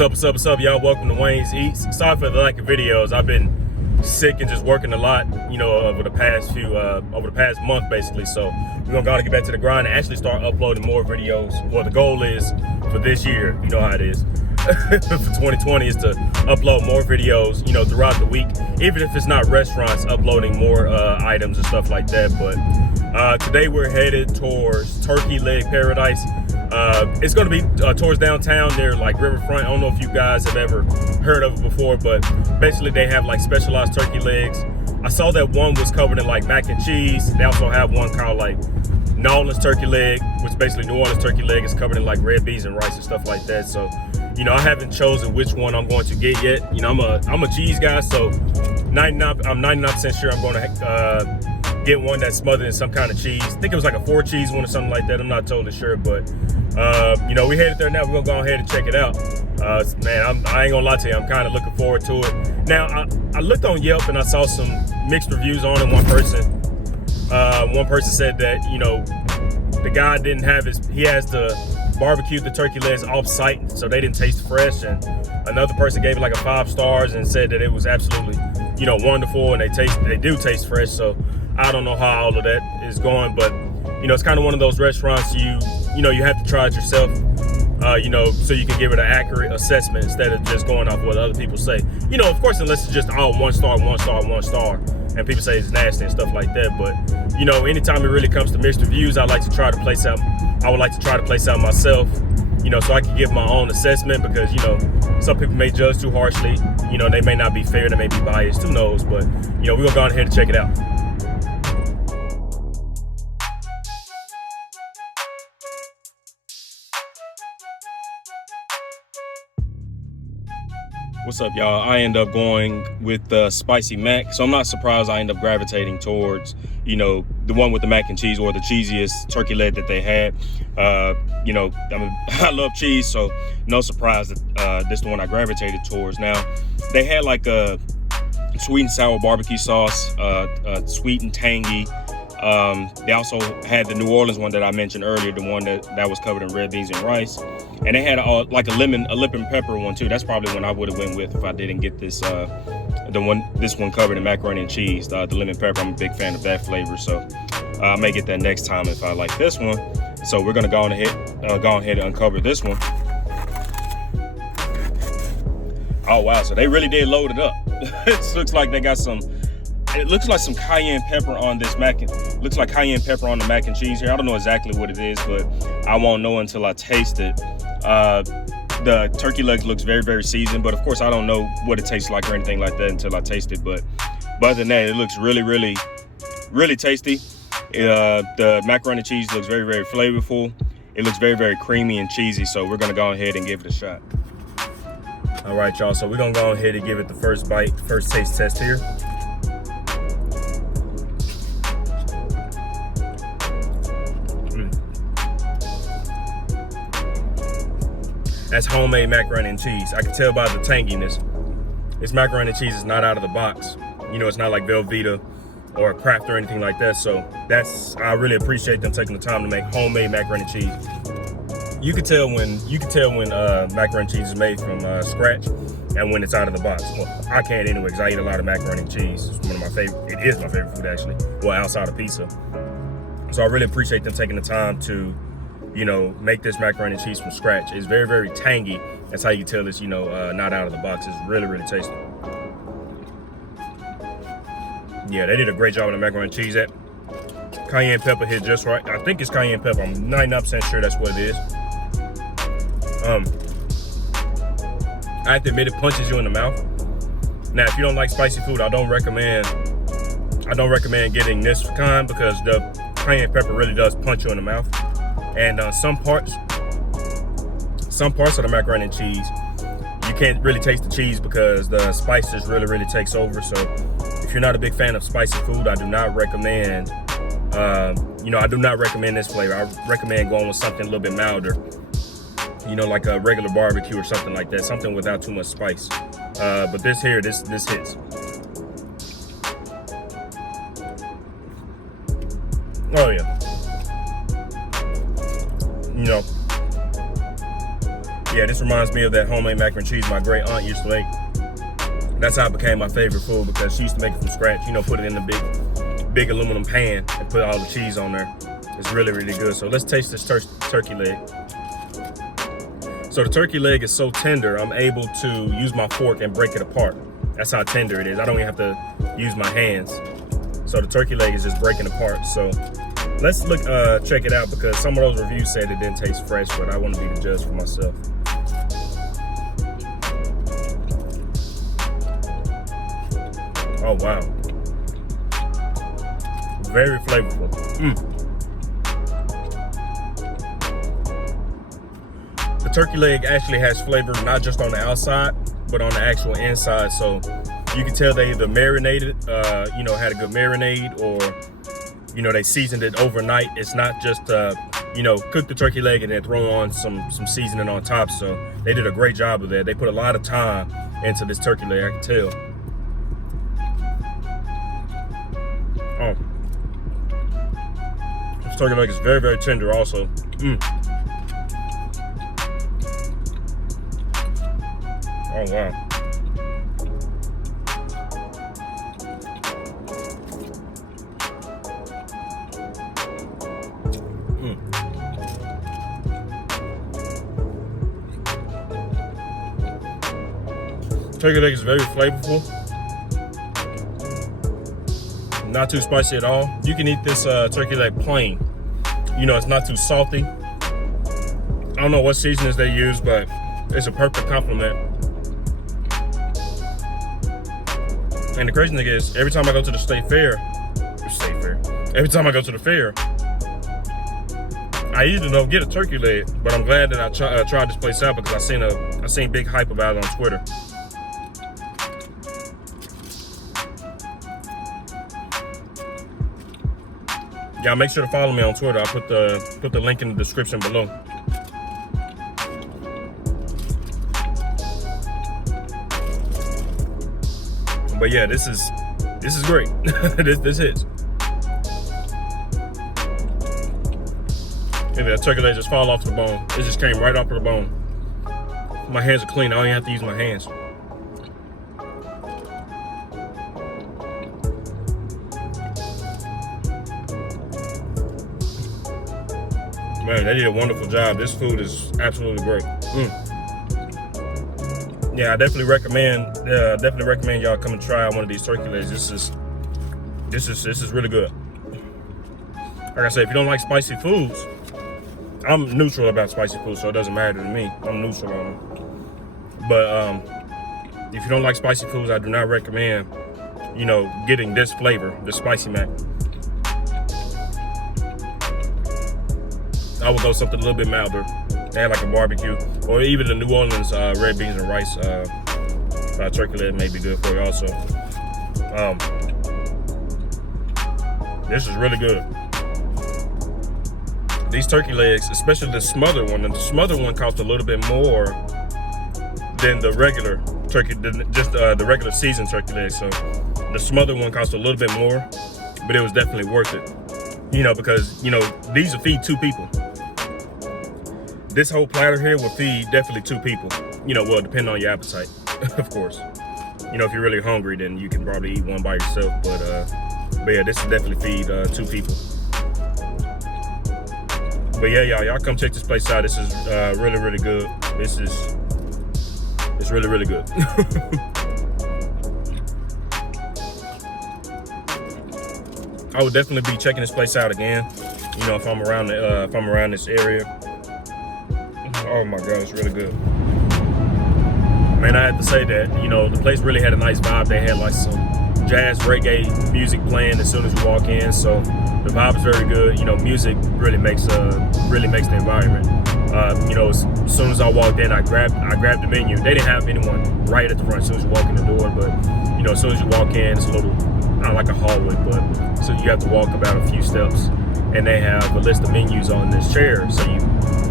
What's up, y'all? Welcome to Wayne's Eats. Sorry for the lack of videos. I've been sick and just working a lot, over the past month, basically. So we're gonna go and get back to the grind and actually start uploading more videos. Well, the goal is for this year, you know how it is. For 2020 is to upload more videos, throughout the week, even if it's not restaurants, uploading more items and stuff like that. But today we're headed towards Turkey Leg Paradise. It's going to be towards downtown there, like Riverfront. I don't know if you guys have ever heard of it before, but basically they have like specialized turkey legs. I saw that one was covered in like mac and cheese. They also have one called like New Orleans turkey leg, which basically New Orleans turkey leg is covered in like red beans and rice and stuff like that. So, I haven't chosen which one I'm going to get yet. I'm a cheese guy, so I'm 99% sure I'm going to get one that's smothered in some kind of cheese. I think it was like a 4 cheese one or something like that. I'm not totally sure, but we headed there now. We're gonna go ahead and check it out. Man, I ain't gonna lie to you. I'm kind of looking forward to it. Now, I looked on Yelp and I saw some mixed reviews on it. One person said that the guy didn't have he has to barbecue the turkey legs off site, so they didn't taste fresh. And another person gave it like a 5 stars and said that it was absolutely wonderful, and they do taste fresh. So I don't know how all of that is going, but it's kind of one of those restaurants you have to try it yourself, so you can give it an accurate assessment instead of just going off what other people say. Of course, unless it's just 1 star, and people say it's nasty and stuff like that. But anytime it really comes to mixed reviews, I would like to try to place out myself, so I can give my own assessment, because some people may judge too harshly. They may not be fair, they may be biased, who knows? But we're gonna go ahead and check it out. What's up, y'all? I end up going with the spicy mac, so I'm not surprised I end up gravitating towards, the one with the mac and cheese, or the cheesiest turkey leg that they had. I love cheese, so no surprise that this is the one I gravitated towards. Now, they had like a sweet and sour barbecue sauce, sweet and tangy. They also had the New Orleans one that I mentioned earlier, the one that was covered in red beans and rice. And they had like a lemon pepper one too. That's probably one I would have went with if I didn't get this one covered in macaroni and cheese. The lemon pepper, I'm a big fan of that flavor, so I may get that next time if I like this one. So we're gonna go ahead and uncover this one. Oh wow! So they really did load it up. It looks like they got some. It looks like some cayenne pepper on this looks like cayenne pepper on the mac and cheese here. I don't know exactly what it is, but I won't know until I taste it. The turkey legs looks very, very seasoned, but of course I don't know what it tastes like or anything like that until I taste it. But other than that, it looks really, really, really tasty. The macaroni and cheese looks very, very flavorful. It looks very, very creamy and cheesy. So we're gonna go ahead and give it a shot. All right, y'all. So we're gonna go ahead and give it the first bite, first taste test here. That's homemade macaroni and cheese. I can tell by the tanginess. This macaroni and cheese is not out of the box. It's not like Velveeta or Kraft or anything like that. So I really appreciate them taking the time to make homemade macaroni and cheese. You can tell when macaroni and cheese is made from scratch and when it's out of the box. Well, I can't anyway, because I eat a lot of macaroni and cheese. It's one of my favorite. It is my favorite food, actually. Well, outside of pizza. So I really appreciate them taking the time to make this macaroni and cheese from scratch. It's very, very tangy. That's how you can tell it's, not out of the box. It's really, really tasty. Yeah, they did a great job on the macaroni and cheese. That cayenne pepper hit just right. I think it's cayenne pepper. I'm 99% sure that's what it is. I have to admit, it punches you in the mouth. Now, if you don't like spicy food, I don't recommend getting this kind, because the cayenne pepper really does punch you in the mouth. And some parts of the macaroni and cheese, you can't really taste the cheese because the spice just really, really takes over. So if you're not a big fan of spicy food, I do not recommend this flavor. I recommend going with something a little bit milder, like a regular barbecue or something like that, something without too much spice. But this hits. Oh yeah. yeah, this reminds me of that homemade macaroni and cheese my great aunt used to make. That's how it became my favorite food, because she used to make it from scratch. You know, put it in the big aluminum pan and put all the cheese on there. It's really, really good. So let's taste this turkey leg. So the turkey leg is so tender, I'm able to use my fork and break it apart. That's how tender it is. I don't even have to use my hands. So the turkey leg is just breaking apart. So let's check it out, because some of those reviews said it didn't taste fresh, but I want to be the judge for myself. Oh wow. Very flavorful. The turkey leg actually has flavor not just on the outside, but on the actual inside. So you can tell they either marinated, had a good marinade, or they seasoned it overnight. It's not just cook the turkey leg and then throw on some seasoning on top. So they did a great job of that. They put a lot of time into this turkey leg, I can tell. Oh, this turkey leg is very, very tender also. Oh wow. Turkey leg is very flavorful. Not too spicy at all. You can eat this turkey leg plain. It's not too salty. I don't know what seasonings they use, but it's a perfect complement. And the crazy thing is, every time I go to the every time I go to the fair, I usually don't get a turkey leg, but I'm glad that I tried this place out, because I seen big hype about it on Twitter. Y'all make sure to follow me on Twitter. I'll put the link in the description below. But yeah, this is great. this hits. Maybe that turkey leg just fall off the bone. It just came right off of the bone. My hands are clean. I don't even have to use my hands. Man, they did a wonderful job. This food is absolutely great. Yeah, I definitely recommend y'all come and try one of these turkey legs. This is really good. Like I said, if you don't like spicy foods, I'm neutral about spicy food, so it doesn't matter to me. I'm neutral on them. But if you don't like spicy foods, I do not recommend, getting this flavor, the spicy mac. I would go something a little bit milder. Add like a barbecue, or even the New Orleans red beans and rice turkey leg may be good for you also. This is really good. These turkey legs, especially the smothered one, and the smothered one costs a little bit more than the regular turkey, the regular seasoned turkey leg. So the smothered one costs a little bit more, but it was definitely worth it. Because these will feed 2 people. This whole platter here will feed definitely 2 people. Well, depending on your appetite, of course. If you're really hungry, then you can probably eat one by yourself. But yeah, this will definitely feed 2 people. But yeah, y'all come check this place out. This is really, really good. It's really, really good. I would definitely be checking this place out again. If I'm around this area. Oh my God, it's really good. Man, I have to say that, the place really had a nice vibe. They had like some jazz reggae music playing as soon as you walk in. So the vibe is very good. Music really makes the environment. As soon as I walked in, I grabbed the menu. They didn't have anyone right at the front as soon as you walk in the door, but as soon as you walk in, it's a little, not like a hallway, but so you have to walk about a few steps, and they have a list of menus on this chair. So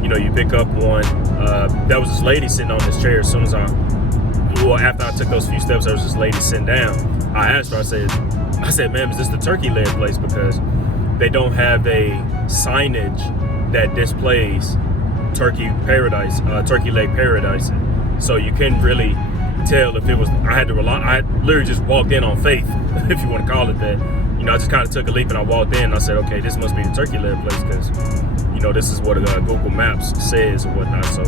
you pick up one. There was this lady sitting on this chair. As soon as after I took those few steps, there was this lady sitting down. I asked her, I said, ma'am, is this the turkey leg place? Because they don't have a signage that displays turkey leg paradise. So you couldn't really tell if it was. I literally just walked in on faith, if you want to call it that. You know, I just kind of took a leap and I walked in and I said, okay, this must be the turkey leg place, because, you know, this is what Google Maps says or whatnot. So,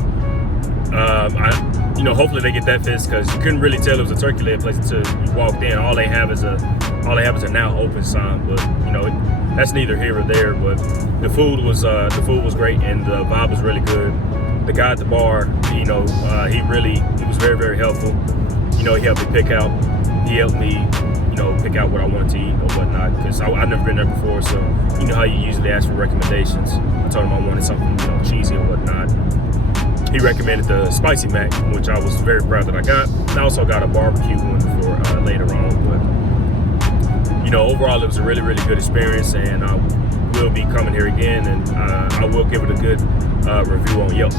hopefully they get that fixed, because you couldn't really tell it was a turkey leg place until you walked in. All they have is a now open sign, but you know, that's neither here or there. But the food was great and the vibe was really good. The guy at the bar, you know, he was very, very helpful. You know, he helped me pick out what I wanted to eat or whatnot, because I've never been there before. So you know how you usually ask for recommendations. I told him I wanted something, you know, cheesy or whatnot. He recommended the spicy mac, which I was very proud that I got. I also got a barbecue one for later on. But you know, overall it was a really, really good experience, and I will be coming here again, and I will give it a good review on Yelp.